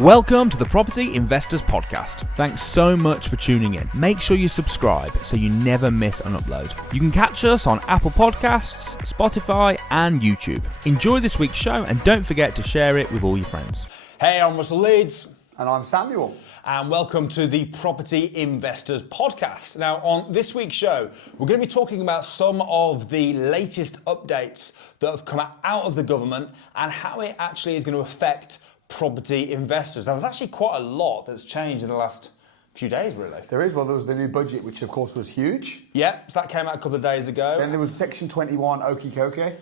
Welcome to the Property Investors Podcast. Thanks so much for tuning in. Make sure you subscribe so you never miss an upload. You can catch us on Apple Podcasts, Spotify, and YouTube. Enjoy this week's show and don't forget to share it with all your friends. Hey, I'm Russell Leeds. And I'm Samuel. And welcome to the Property Investors Podcast. Now, on this week's show, we're going to be talking about some of the latest updates that have come out of the government and how it actually is going to affect property investors. Now, there's actually quite a lot that's changed in the last few days, really. There is. Well, there was the new budget, which of course was huge. Yeah, so that came out a couple of days ago. Then there was Section 21 okie dokie.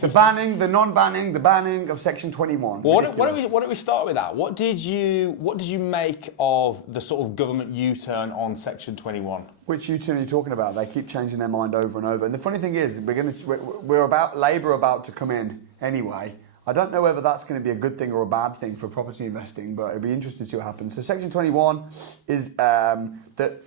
The banning, the non-banning, the banning of Section 21. Well, why don't we start with that? What did you make of the sort of government U-turn on Section 21? Which U-turn are you talking about? They keep changing their mind over and over. And the funny thing is, Labour about to come in anyway. I don't know whether that's going to be a good thing or a bad thing for property investing, but it'll be interesting to see what happens. So Section 21 is that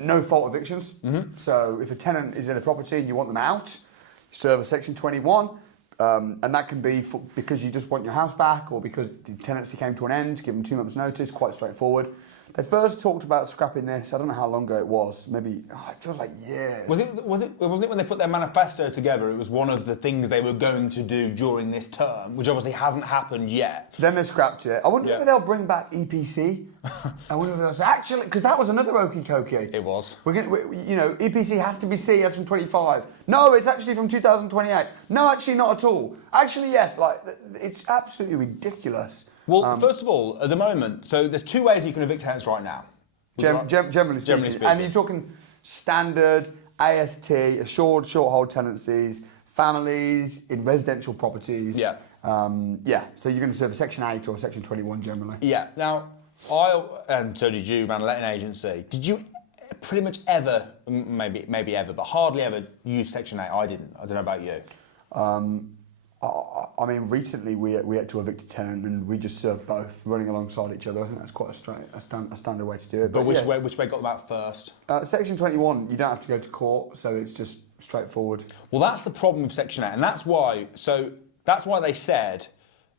no fault evictions. Mm-hmm. So if a tenant is in a property and you want them out, you serve a Section 21, and that can be because you just want your house back or because the tenancy came to an end, give them 2 months' notice, quite straightforward. They first talked about scrapping this. I don't know how long ago it was. Maybe it feels like years. Wasn't it when they put their manifesto together? It was one of the things they were going to do during this term, which obviously hasn't happened yet. Then they scrapped it. I wonder if they'll bring back EPC. I wonder if they'll say actually, because that was another okie dokie. It was. EPC has to be C. That's from 25. No, it's actually from 2028. No, actually not at all. Actually, yes. It's absolutely ridiculous. Well, first of all, at the moment, so there's 2 ways you can evict tenants right now. Generally speaking. And you're talking standard, AST, assured short hold tenancies, families in residential properties. Yeah. So you're going to serve a Section 8 or a Section 21 generally. Yeah. Now, and so did you, ran a letting agency. Did you pretty much ever, maybe ever, but hardly ever use Section 8? I didn't. I don't know about you. I mean, recently we had to evict a tenant and we just served both, running alongside each other. I think that's quite a standard way to do it. But which way got them out first? Section 21, you don't have to go to court, so it's just straightforward. Well, that's the problem with Section 8, and that's why they said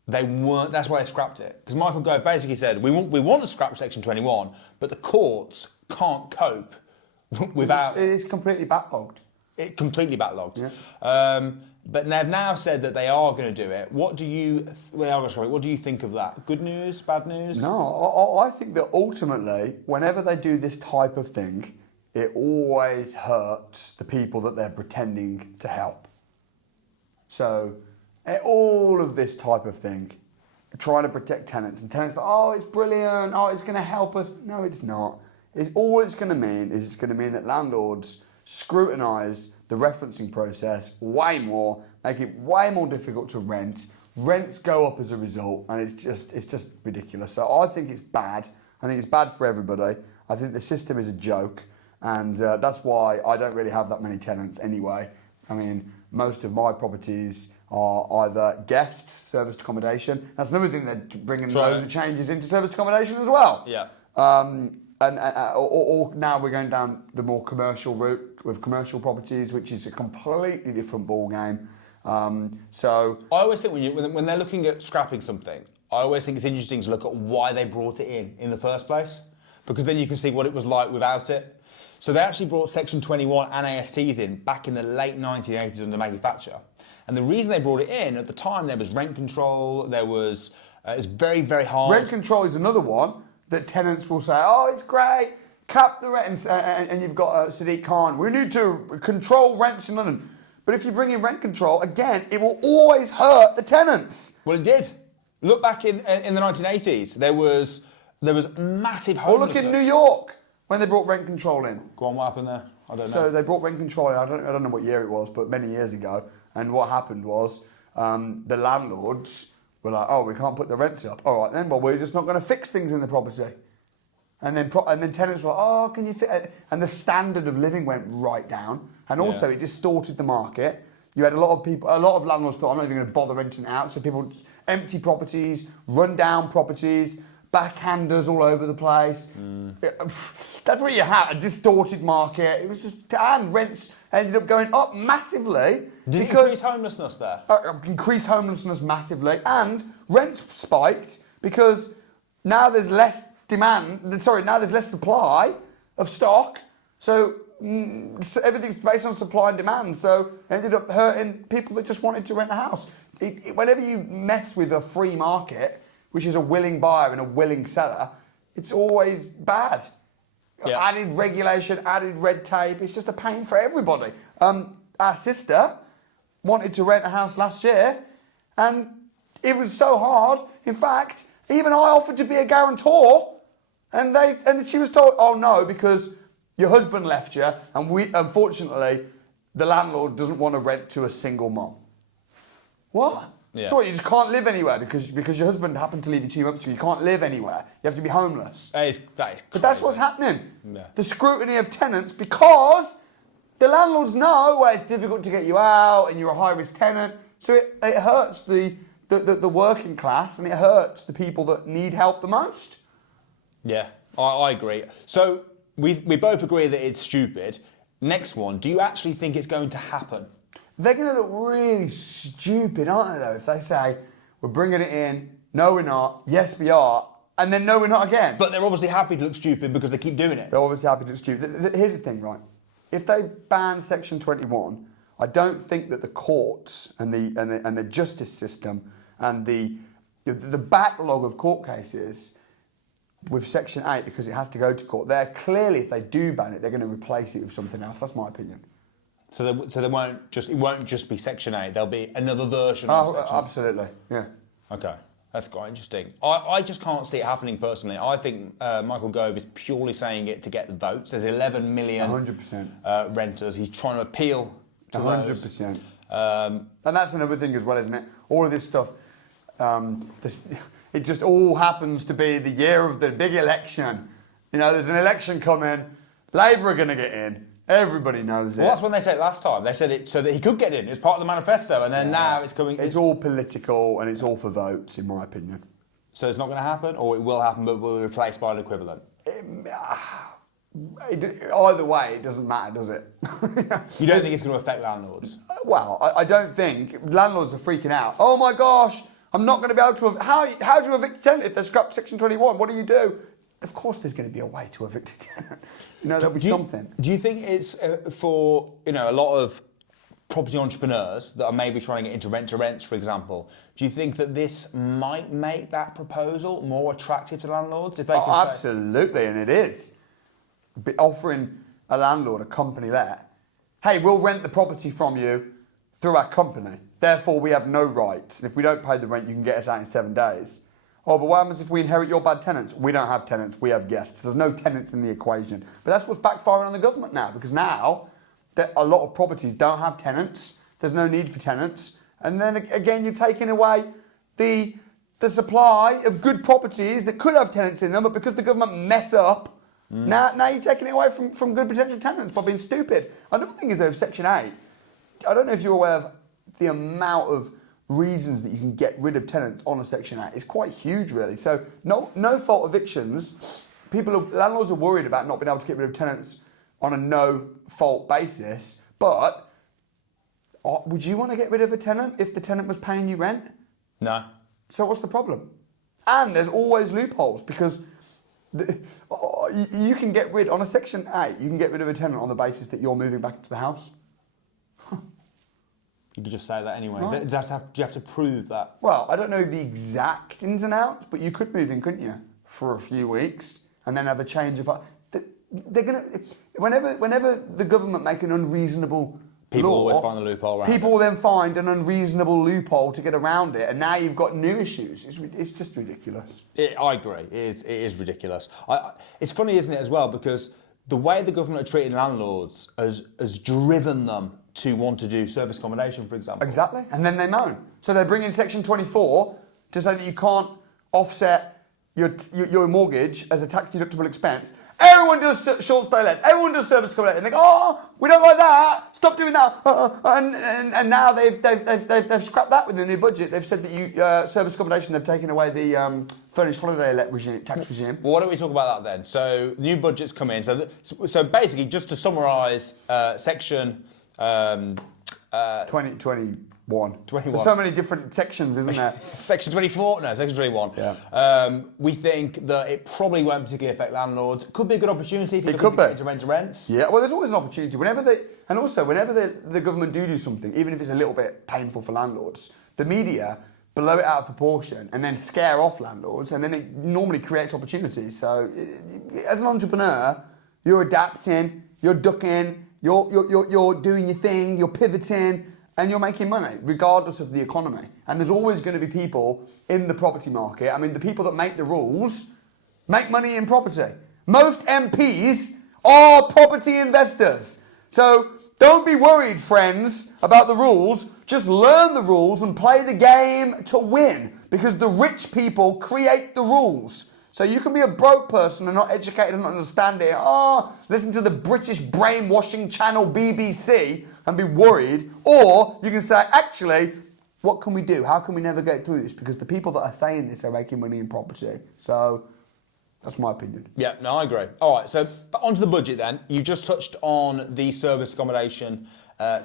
they weren't. That's why they scrapped it. Because Michael Gove basically said we want to scrap Section 21, but the courts can't cope without. It is completely backlogged. It completely backlogged. Yeah. But they've now said that they are going to do it. What do you think of that? Good news? Bad news? No, I think that ultimately, whenever they do this type of thing, it always hurts the people that they're pretending to help. So, all of this type of thing, trying to protect tenants, and tenants are like, oh, it's brilliant, oh, it's going to help us. No, it's not. All it's going to mean is it's going to mean that landlords scrutinise the referencing process way more, make it way more difficult to rent. Rents go up as a result, and it's just ridiculous. So I think it's bad. I think it's bad for everybody. I think the system is a joke, and that's why I don't really have that many tenants anyway. I mean, most of my properties are either guests, serviced accommodation. That's another thing, they're bringing loads of changes into serviced accommodation as well. Yeah. Or now we're going down the more commercial route with commercial properties, which is a completely different ball game. So I always think when they're looking at scrapping something, I always think it's interesting to look at why they brought it in the first place, because then you can see what it was like without it. So they actually brought Section 21 and ASTs in back in the late 1980s under Maggie Thatcher. And the reason they brought it in, at the time there was rent control, there was, it's very, very hard. Rent control is another one that tenants will say, oh, it's great, cap the rent, and you've got Sadiq Khan, we need to control rents in London. But if you bring in rent control, again, it will always hurt the tenants. Well, it did. Look back in the 1980s, there was massive homelessness. Or look in New York, when they brought rent control in. Go on, what happened there? I don't know. So they brought rent control in, I don't know what year it was, but many years ago, and what happened was the landlords were like, oh, we can't put the rents up. All right then, well, we're just not going to fix things in the property. And then tenants were like, oh, can you fit it? And the standard of living went right down. And also it distorted the market. You had a lot of landlords thought, I'm not even going to bother renting it out. So people, empty properties, run down properties, backhanders all over the place. That's what you had, a distorted market. It was just, and rents ended up going up massively. Did it increase homelessness there? Increased homelessness massively, and rents spiked because Now there's less demand. Sorry, now there's less supply of stock. So everything's based on supply and demand. So it ended up hurting people that just wanted to rent a house. Whenever you mess with a free market, which is a willing buyer and a willing seller, it's always bad. Yeah. Added regulation, added red tape. It's just a pain for everybody. Our sister wanted to rent a house last year, and it was so hard. In fact, even I offered to be a guarantor, and she was told, "Oh no, because your husband left you, and unfortunately, the landlord doesn't want to rent to a single mom." What? Yeah. So you just can't live anywhere because your husband happened to leave you 2 months ago. You can't live anywhere. You have to be homeless. That is But that's what's happening. Yeah. The scrutiny of tenants, because the landlords know where it's difficult to get you out and you're a high-risk tenant. So it hurts the working class, and it hurts the people that need help the most. Yeah, I agree. So we both agree that it's stupid. Next one, do you actually think it's going to happen? They're going to look really stupid, aren't they, though, if they say, we're bringing it in, no we're not, yes we are, and then no we're not again. But they're obviously happy to look stupid because they keep doing it. They're obviously happy to look stupid. Here's the thing, right? If they ban Section 21, I don't think that the courts and the justice system and the backlog of court cases with Section 8, because it has to go to court, they're clearly, if they do ban it, they're going to replace it with something else. That's my opinion. So it won't just be Section 8. There'll be another version of Section 8. Absolutely, yeah. Okay, that's quite interesting. I just can't see it happening personally. I think Michael Gove is purely saying it to get the votes. There's 11 million 100%. Renters. He's trying to appeal to 100%. those. And that's another thing as well, isn't it? All of this stuff, it just all happens to be the year of the big election. You know, there's an election coming. Labour are going to get in. Everybody knows it. Well, that's when they said it last time. They said it so that he could get in. It was part of the manifesto, and then now it's coming. It's all political, and it's all for votes, in my opinion. So it's not going to happen, or it will happen, but will be replaced by an equivalent. Either way, it doesn't matter, does it? You don't think it's going to affect landlords? Well, I don't think. Landlords are freaking out. Oh my gosh, I'm not going to be able to... How do you evict a tenant if they scrap Section 21? What do you do? Of course there's going to be a way to evict a tenant. You know, there'll be something. Do you think it's for, a lot of property entrepreneurs that are maybe trying to get into rent-to-rents, for example, do you think that this might make that proposal more attractive to landlords? If they can absolutely, and it is. Offering a landlord a company let, hey, we'll rent the property from you through our company. Therefore, we have no rights. And if we don't pay the rent, you can get us out in 7 days. Oh, but what happens if we inherit your bad tenants? We don't have tenants, we have guests. There's no tenants in the equation. But that's what's backfiring on the government now, because now that a lot of properties don't have tenants, there's no need for tenants. And then again, you're taking away the supply of good properties that could have tenants in them, but because the government mess up, now you're taking it away from good potential tenants by being stupid. Another thing is, though, Section 8, I don't know if you're aware of the amount of reasons that you can get rid of tenants on a Section 8. It's quite huge, really. So no fault evictions. Landlords are worried about not being able to get rid of tenants on a no fault basis. But would you want to get rid of a tenant if the tenant was paying you rent? No. So what's the problem? And there's always loopholes, because you can get rid, on a Section 8, you can get rid of a tenant on the basis that you're moving back into the house. You could just say that anyway. Right. Do you have to prove that? Well, I don't know the exact ins and outs, but you could move in, couldn't you, for a few weeks and then have a change of... They're going to... Whenever the government make an unreasonable People law, always find a loophole around people will then find an unreasonable loophole to get around it, and now you've got new issues. It's just ridiculous. I agree. It is ridiculous. It's funny, isn't it, as well, because the way the government are treating landlords has driven them to want to do service accommodation, for example. Exactly. And then they moan. So they bring in Section 24 to say that you can't offset your mortgage as a tax-deductible expense. Everyone does short stay lets. Everyone does service accommodation. And they go, oh, we don't like that. Stop doing that. And now they've scrapped that with the new budget. They've said that service accommodation, they've taken away the furnished holiday let tax regime. Well, why don't we talk about that then? So new budgets come in. So basically, just to summarise, Section 2020. 21. There's so many different sections, isn't there? Section 24? No, Section 21. Yeah. We think that it probably won't particularly affect landlords. Could be a good opportunity if you're It looking could to be. get into rent-to-rents. Yeah, well, there's always an opportunity. Whenever the government do something, even if it's a little bit painful for landlords, the media blow it out of proportion and then scare off landlords, and then it normally creates opportunities. So, as an entrepreneur, you're adapting, you're ducking, you're doing your thing, you're pivoting, and you're making money, regardless of the economy. And there's always going to be people in the property market. I mean, the people that make the rules make money in property. Most MPs are property investors. So don't be worried, friends, about the rules. Just learn the rules and play the game to win, because the rich people create the rules. So you can be a broke person and not educated and not understand it. Listen to the British brainwashing channel BBC and be worried. Or you can say, actually, what can we do? How can we navigate through this? Because the people that are saying this are making money in property. So that's my opinion. Yeah, no, I agree. All right, so onto the budget then. You just touched on the service accommodation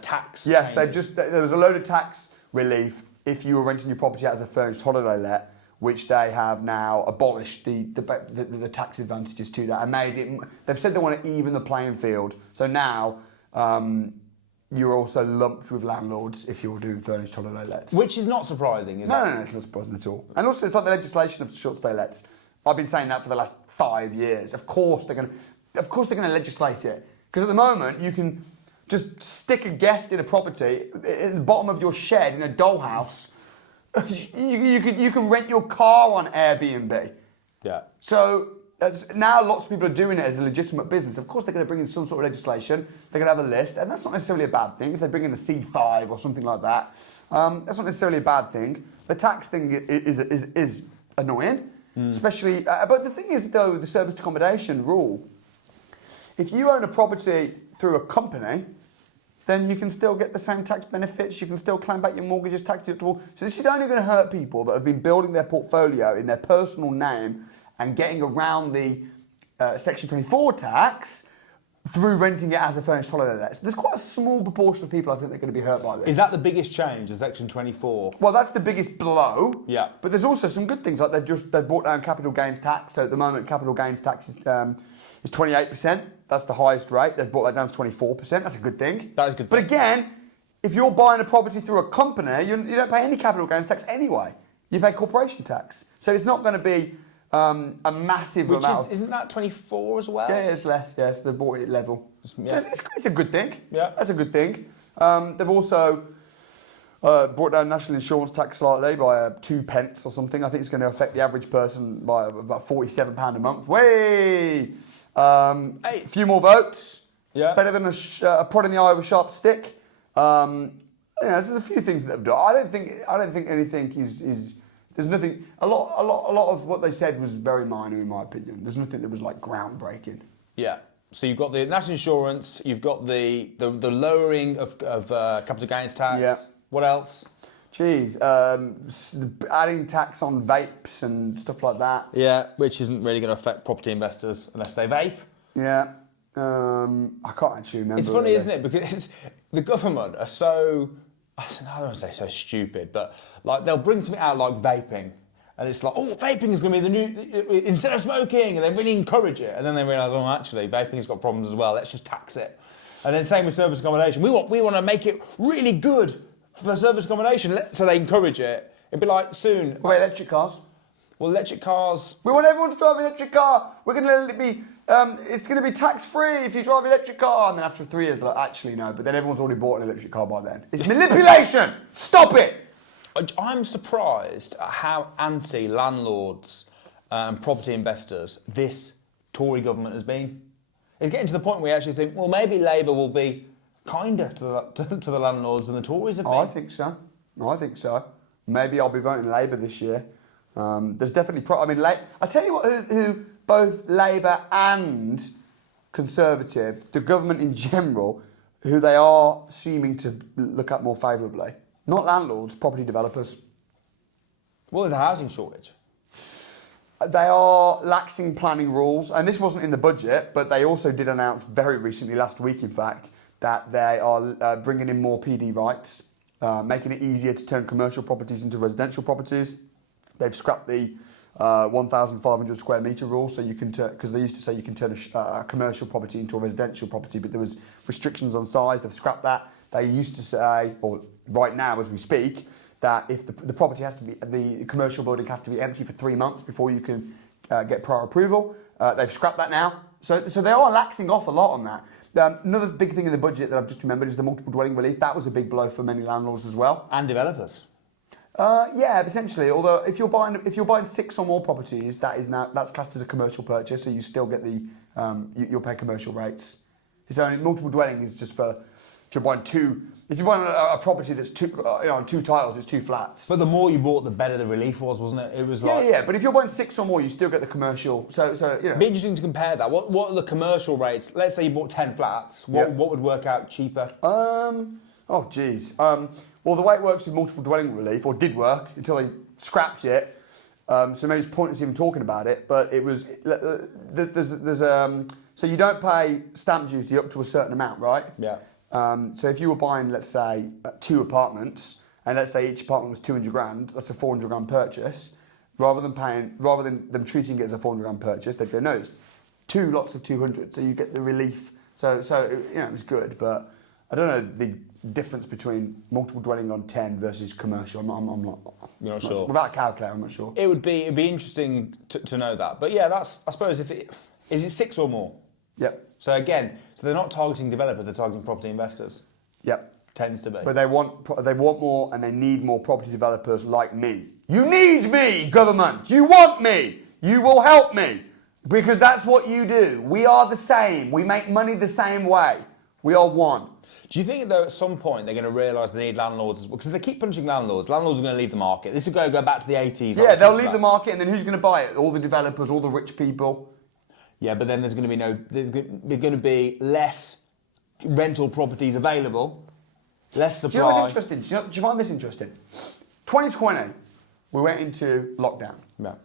tax. Yes, changes. there was a load of tax relief if you were renting your property out as a furnished holiday let, which they have now abolished the tax advantages to that and made it. They've said they want to even the playing field. So now you're also lumped with landlords if you're doing furnished holiday lets. Which is not surprising, is it? No, it's not surprising at all. And also, it's like the legislation of short stay lets. I've been saying that for the last 5 years. Of course they're going to legislate it, because at the moment you can just stick a guest in a property at the bottom of your shed in a dollhouse. You can rent your car on Airbnb. Yeah. So now lots of people are doing it as a legitimate business. Of course, they're going to bring in some sort of legislation. They're going to have a list, and that's not necessarily a bad thing. If they bring in a C5 or something like that, that's not necessarily a bad thing. The tax thing is annoying, especially. But the thing is, though, the service accommodation rule. If you own a property through a company, then you can still get the same tax benefits. You can still claim back your mortgages tax deductible. So this is only going to hurt people that have been building their portfolio in their personal name and getting around the Section 24 tax through renting it as a furnished holiday let. So there's quite a small proportion of people I think they're going to be hurt by this. Is that the biggest change, is Section 24? Well, that's the biggest blow. Yeah. But there's also some good things, like they've brought down capital gains tax. So at the moment, capital gains tax is 28%. That's the highest rate. They've brought that down to 24%. That's a good thing. That is good. But again, if you're buying a property through a company, you don't pay any capital gains tax anyway. You pay corporation tax. So it's not going to be a massive amount. Isn't that 24 as well? Yeah, it's less. Yes, they've brought it level. Yeah. So it's a good thing. Yeah. That's a good thing. They've also brought down national insurance tax slightly by 2 pence or something. I think it's going to affect the average person by about £47 a month. Way! A few more votes. Yeah. Better than a prod in the eye with a sharp stick. There's a few things that they've done. I don't think anything is. There's nothing. A lot of what they said was very minor, in my opinion. There's nothing that was like groundbreaking. Yeah. So you've got the national insurance. You've got the lowering of capital gains tax. Yeah. What else? Geez, adding tax on vapes and stuff like that. Yeah, which isn't really going to affect property investors unless they vape. Yeah. I can't actually remember. It's funny, isn't it? Because the government are so, I don't want to say so stupid, but like they'll bring something out like vaping, and it's like, oh, vaping is going to be the new, instead of smoking, and they really encourage it, and then they realise, oh, actually, vaping's got problems as well. Let's just tax it. And then same with service accommodation. We want to make it really good for service accommodation, so they encourage it. It'd be like soon. What about electric cars? Well, electric cars. We want everyone to drive an electric car. We're going to let it be. It's going to be tax-free if you drive an electric car. And then after 3 years, they're like, actually no. But then everyone's already bought an electric car by then. It's manipulation. Stop it. I'm surprised at how anti-landlords and property investors this Tory government has been. It's getting to the point where you actually think, well, maybe Labour will be kinder to the landlords than the Tories have been. I think so. Maybe I'll be voting Labour this year. There's definitely. I tell you what, who both Labour and Conservative, the government in general, who they are seeming to look at more favourably. Not landlords, property developers. Well, there's a housing shortage. They are laxing planning rules, and this wasn't in the budget, but they also did announce very recently, last week in fact, that they are bringing in more PD rights. making it easier to turn commercial properties into residential properties. They've scrapped the 1,500 square metre rule, so you can turn, because they used to say you can turn a commercial property into a residential property, but there was restrictions on size. They've scrapped that. They used to say, or right now as we speak, that if the property has to be, the commercial building has to be empty for 3 months before you can get prior approval. They've scrapped that now. So they are laxing off a lot on that. Another big thing in the budget that I've just remembered is the multiple dwelling relief. That was a big blow for many landlords as well. And developers. Yeah, potentially. Although if you're buying 6 or more properties, that's classed as a commercial purchase, so you still get the you'll pay commercial rates. So multiple dwelling is just for if you're buying 2. If you're buying a property that's 2 titles, it's 2 flats. But the more you bought, the better the relief was, wasn't it? It was like yeah. But if you're buying 6 or more, you still get the commercial. So you know. It'd be interesting to compare that. What are the commercial rates? Let's say you bought 10 flats. What would work out cheaper? Oh geez. Well, the way it works with multiple dwelling relief, or did work until they scrapped it. So maybe it's pointless even talking about it. But it was so you don't pay stamp duty up to a certain amount, right? Yeah. So if you were buying, let's say, 2 apartments, and let's say each apartment was 200 grand, that's a 400 grand purchase. Rather than them treating it as a 400 grand purchase, they'd go, no, it's 2 lots of 200, so you get the relief. So it was good, but I don't know the difference between multiple dwelling on 10 versus commercial. I'm not. You're not sure. Without a calculator, I'm not sure. It'd be interesting to know that. But yeah, I suppose is it 6 or more? Yep. So again, they're not targeting developers; they're targeting property investors. Yep. Tends to be. But they want more, and they need more property developers like me. You need me, government. You want me. You will help me, because that's what you do. We are the same. We make money the same way. We are one. Do you think, though, at some point they're going to realise they need landlords as well? Because if they keep punishing landlords are going to leave the market. This will go back to the 80s. Yeah, they'll leave the market, and then who's going to buy it? All the developers, all the rich people. Yeah, but then there's going to be less rental properties available, less supply. Do you know what's interesting? Do you find this interesting? 2020, we went into lockdown. Yeah.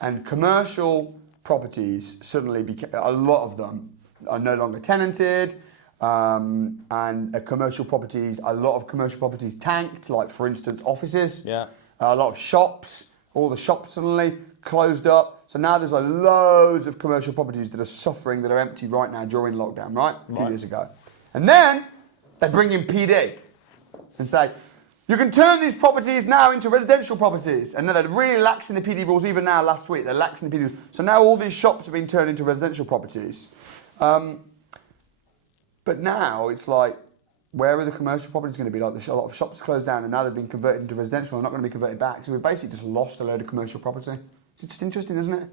And commercial properties suddenly became, a lot of them are no longer tenanted. And a lot of commercial properties tanked, like for instance offices. Yeah. A lot of shops, all the shops suddenly closed up. So now there's loads of commercial properties that are suffering, that are empty right now during lockdown, right? A few years ago. And then they bring in PD and say, you can turn these properties now into residential properties. And now they're really laxing the PD rules. Even now, last week, they're laxing the PD rules. So now all these shops are being turned into residential properties. But now it's like, where are the commercial properties going to be? Like a lot of shops closed down, and now they've been converted into residential. They're not going to be converted back. So we've basically just lost a load of commercial property. It's just interesting, isn't it?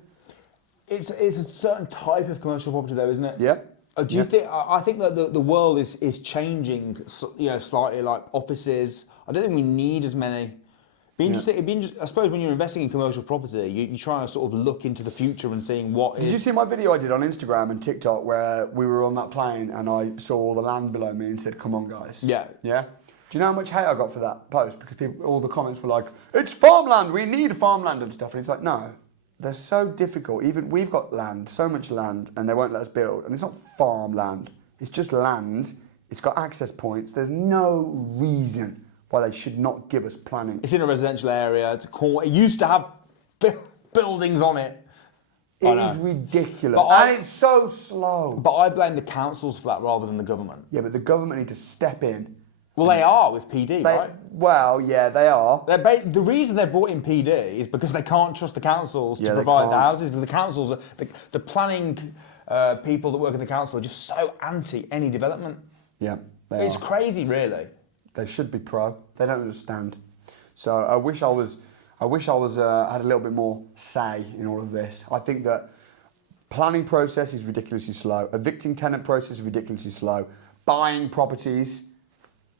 It's a certain type of commercial property, though, isn't it? Yeah. Do you think? I think that the world is changing, slightly. Like offices, I don't think we need as many. It'd be interesting. I suppose when you're investing in commercial property, you try to sort of look into the future and seeing what. Did you see my video I did on Instagram and TikTok where we were on that plane and I saw all the land below me and said, "Come on, guys." Yeah. Yeah. Do you know how much hate I got for that post? Because all the comments were like, "It's farmland. We need farmland and stuff." And it's like, no, they're so difficult. Even we've got land, so much land, and they won't let us build. And it's not farmland. It's just land. It's got access points. There's no reason why they should not give us planning. It's in a residential area. It's a corner. It used to have buildings on it. It is ridiculous. And it's so slow. But I blame the councils for that rather than the government. Yeah, but the government need to step in. Well, they are with PD, right? Well, yeah, they are. The reason they're brought in PD is because they can't trust the councils to provide the houses. The councils, the planning people that work in the council are just so anti any development. Yeah, it's crazy, really. They should be pro. They don't understand. So I wish I was had a little bit more say in all of this. I think that planning process is ridiculously slow. Evicting tenant process is ridiculously slow. Buying properties,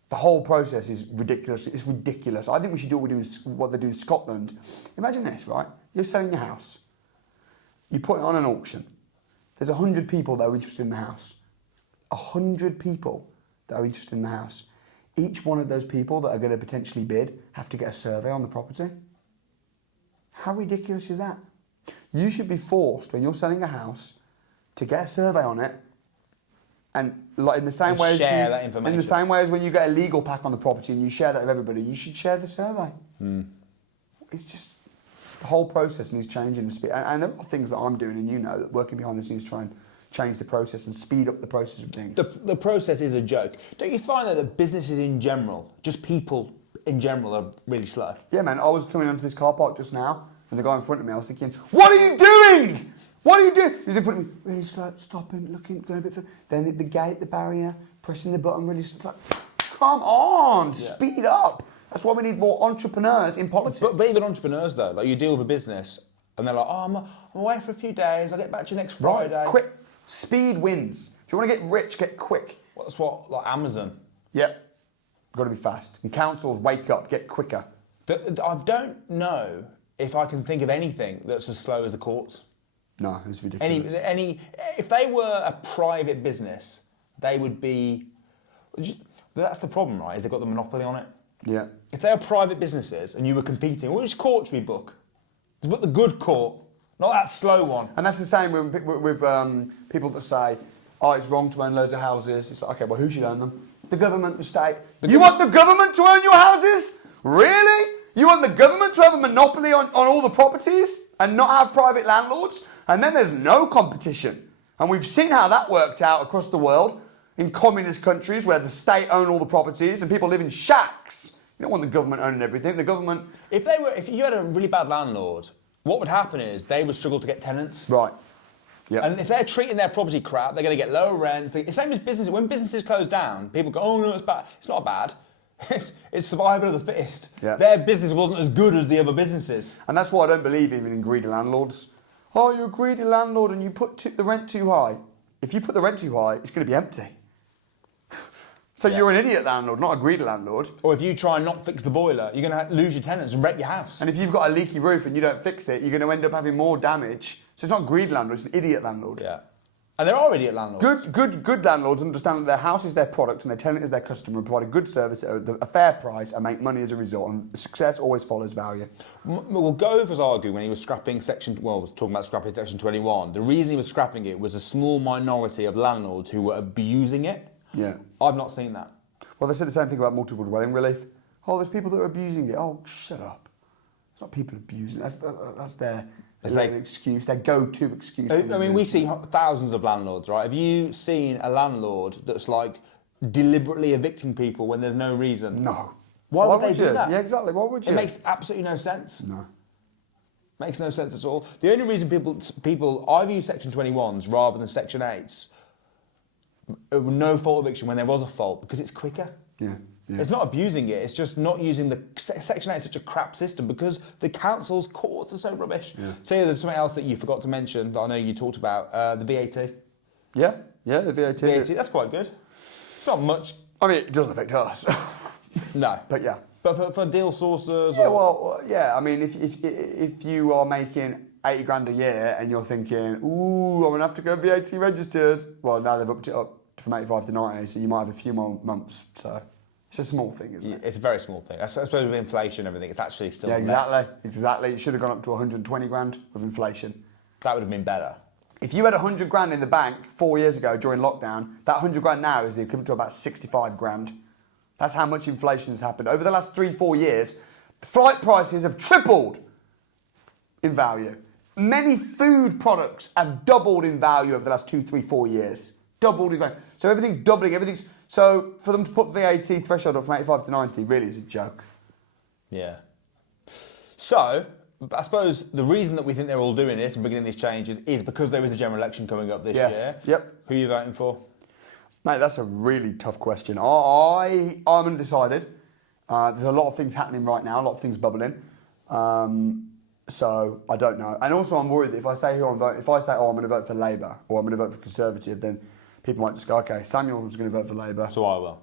the whole process is ridiculous. It's ridiculous. I think we should do what they do in Scotland. Imagine this, right? You're selling your house. You put it on an auction. There's 100 people that are interested in the house. 100 people that are interested in the house. Each one of those people that are going to potentially bid have to get a survey on the property. How ridiculous is that? You should be forced, when you're selling a house, to get a survey on it, and like in the same And way share as that information. in the same way as when you get a legal pack on the property and you share that with everybody, you should share the survey. It's just the whole process needs changing. And there are things that I'm doing, and you know, that working behind the scenes to try and change the process and speed up the process of things. The process is a joke. Don't you find that businesses in general, just people in general, are really slow? Yeah, man. I was coming onto this car park just now, and the guy in front of me, I was thinking, "What are you doing? What are you doing?" He's in front of me, really slow, stopping, looking, going a bit further. Then the gate, the barrier, pressing the button, really slow. Come on, speed up. That's why we need more entrepreneurs in politics. But even entrepreneurs though, like you deal with a business, and they're like, "Oh, I'm away for a few days. I'll get back to you next Friday." Quick. Speed wins. If you want to get rich, get quick. Well, that's what, like Amazon. Yep. Got to be fast. And councils, wake up, get quicker. I don't know if I can think of anything that's as slow as the courts. No, it's ridiculous. If they were a private business, they would be. That's the problem, right? Is they've got the monopoly on it. Yeah. If they were private businesses and you were competing, which court should we book? Book the good court, not that slow one. And that's the same with people that say, "Oh, it's wrong to own loads of houses." It's like, okay, well, who should own them? The government, the state. You want the government to own your houses? Really? You want the government to have a monopoly on all the properties and not have private landlords? And then there's no competition. And we've seen how that worked out across the world in communist countries where the state own all the properties and people live in shacks. You don't want the government owning everything. The government... If you had a really bad landlord, what would happen is they would struggle to get tenants. Right. Yeah. And if they're treating their property crap, they're going to get lower rents. The same as businesses. When businesses close down, people go, "Oh no, it's bad." It's not bad. It's survival of the fittest. Yeah. Their business wasn't as good as the other businesses. And that's why I don't believe even in greedy landlords. "Oh, you're a greedy landlord and you put the rent too high." If you put the rent too high, it's going to be empty. So you're an idiot landlord, not a greedy landlord. Or if you try and not fix the boiler, you're going to lose your tenants and wreck your house. And if you've got a leaky roof and you don't fix it, you're going to end up having more damage. So it's not a greedy landlord, it's an idiot landlord. Yeah. And there are idiot landlords. Good landlords understand that their house is their product and their tenant is their customer and provide a good service at a fair price and make money as a result. And success always follows value. Well, Gove was arguing when he was scrapping was talking about scrapping Section 21. The reason he was scrapping it was a small minority of landlords who were abusing it. Yeah. I've not seen that. Well, they said the same thing about multiple dwelling relief. "Oh, there's people that are abusing it." Oh, shut up. It's not people abusing it. That's their excuse, their go-to excuse. I mean, we see thousands of landlords, right? Have you seen a landlord that's like deliberately evicting people when there's no reason? No. Why would they do that? Yeah, exactly. Why would you? It makes absolutely no sense. No. Makes no sense at all. The only reason people I've used Section 21s rather than Section 8s, no fault eviction when there was a fault, because it's quicker. Yeah. It's not abusing it, it's just not using the Section 8 is such a crap system because the council's courts are so rubbish. Yeah. So there's something else that you forgot to mention that I know you talked about, the VAT. Yeah, the VAT. VAT, that's quite good. It's not much. I mean, it doesn't affect us. No. But yeah. But for deal sourcers Yeah, well, yeah, I mean, if you are making 80 grand a year and you're thinking, "Ooh, I'm going to have to go VAT registered," well, now they've upped it up from 85 to 90, so you might have a few more months, so it's a small thing, isn't it? It's a very small thing. I suppose with inflation and everything, it's actually still Exactly. It should have gone up to 120 grand with inflation. That would have been better. If you had 100 grand in the bank 4 years ago during lockdown, that 100 grand now is the equivalent to about 65 grand. That's how much inflation has happened. Over the last 3-4 years, flight prices have tripled in value. Many food products have doubled in value over the last 2, 3, 4 years. Doubled in value. So everything's doubling, So for them to put VAT threshold up from 85 to 90 really is a joke. Yeah. So, I suppose the reason that we think they're all doing this and bringing in these changes is because there is a general election coming up this year. Yep. Who are you voting for? Mate, that's a really tough question. I'm undecided. There's a lot of things happening right now, a lot of things bubbling. So I don't know. And also I'm worried that if I say who I'm voting, if I say, "Oh, I'm going to vote for Labour," or "I'm going to vote for Conservative," then people might just go, "Okay, Samuel's going to vote for Labour." So I will.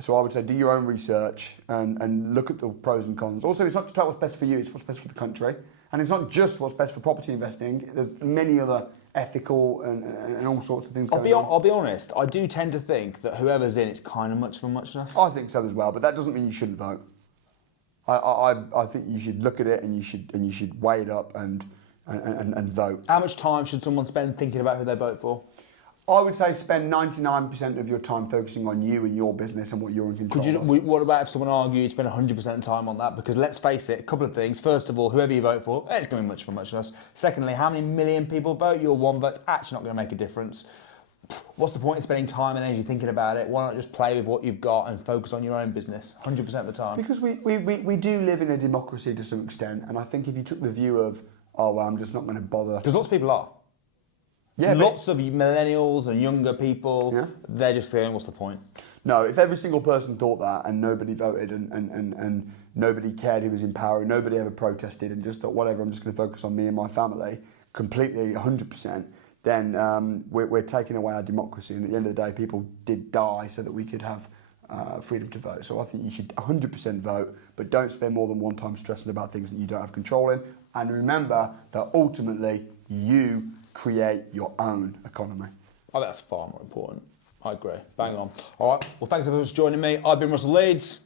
So I would say do your own research and look at the pros and cons. Also, it's not just about what's best for you, it's what's best for the country. And it's not just what's best for property investing. There's many other ethical and all sorts of things going on. I'll be honest, I do tend to think that whoever's in, it's kind of much for muchness. I think so as well, but that doesn't mean you shouldn't vote. I think you should look at it and you should weigh it up and vote. How much time should someone spend thinking about who they vote for? I would say spend 99% of your time focusing on you and your business and what you're in control of. What about if someone argued spend 100% of time on that? Because let's face it, a couple of things. First of all, whoever you vote for, it's going to be much for much less. Secondly, how many million people vote? Your one vote's actually not going to make a difference. What's the point in spending time and energy thinking about it? Why not just play with what you've got and focus on your own business 100% of the time? Because we do live in a democracy to some extent, and I think if you took the view of, oh, well, I'm just not going to bother. Because lots of people are. Yeah, lots of millennials and younger people, Yeah. they're just thinking, what's the point? No, if every single person thought that and nobody voted and nobody cared who was in power and nobody ever protested and just thought, whatever, I'm just going to focus on me and my family, completely 100%, then we're taking away our democracy. And at the end of the day, people did die so that we could have freedom to vote. So I think you should 100% vote, but don't spend more than one time stressing about things that you don't have control in. And remember that ultimately you create your own economy. I think that's far more important. I agree. Bang on. All right. Well, thanks everyone for joining me. I've been Russell Leeds.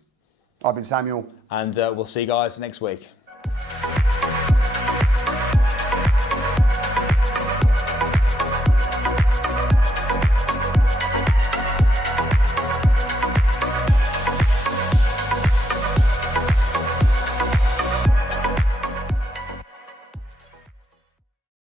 I've been Samuel. And we'll see you guys next week.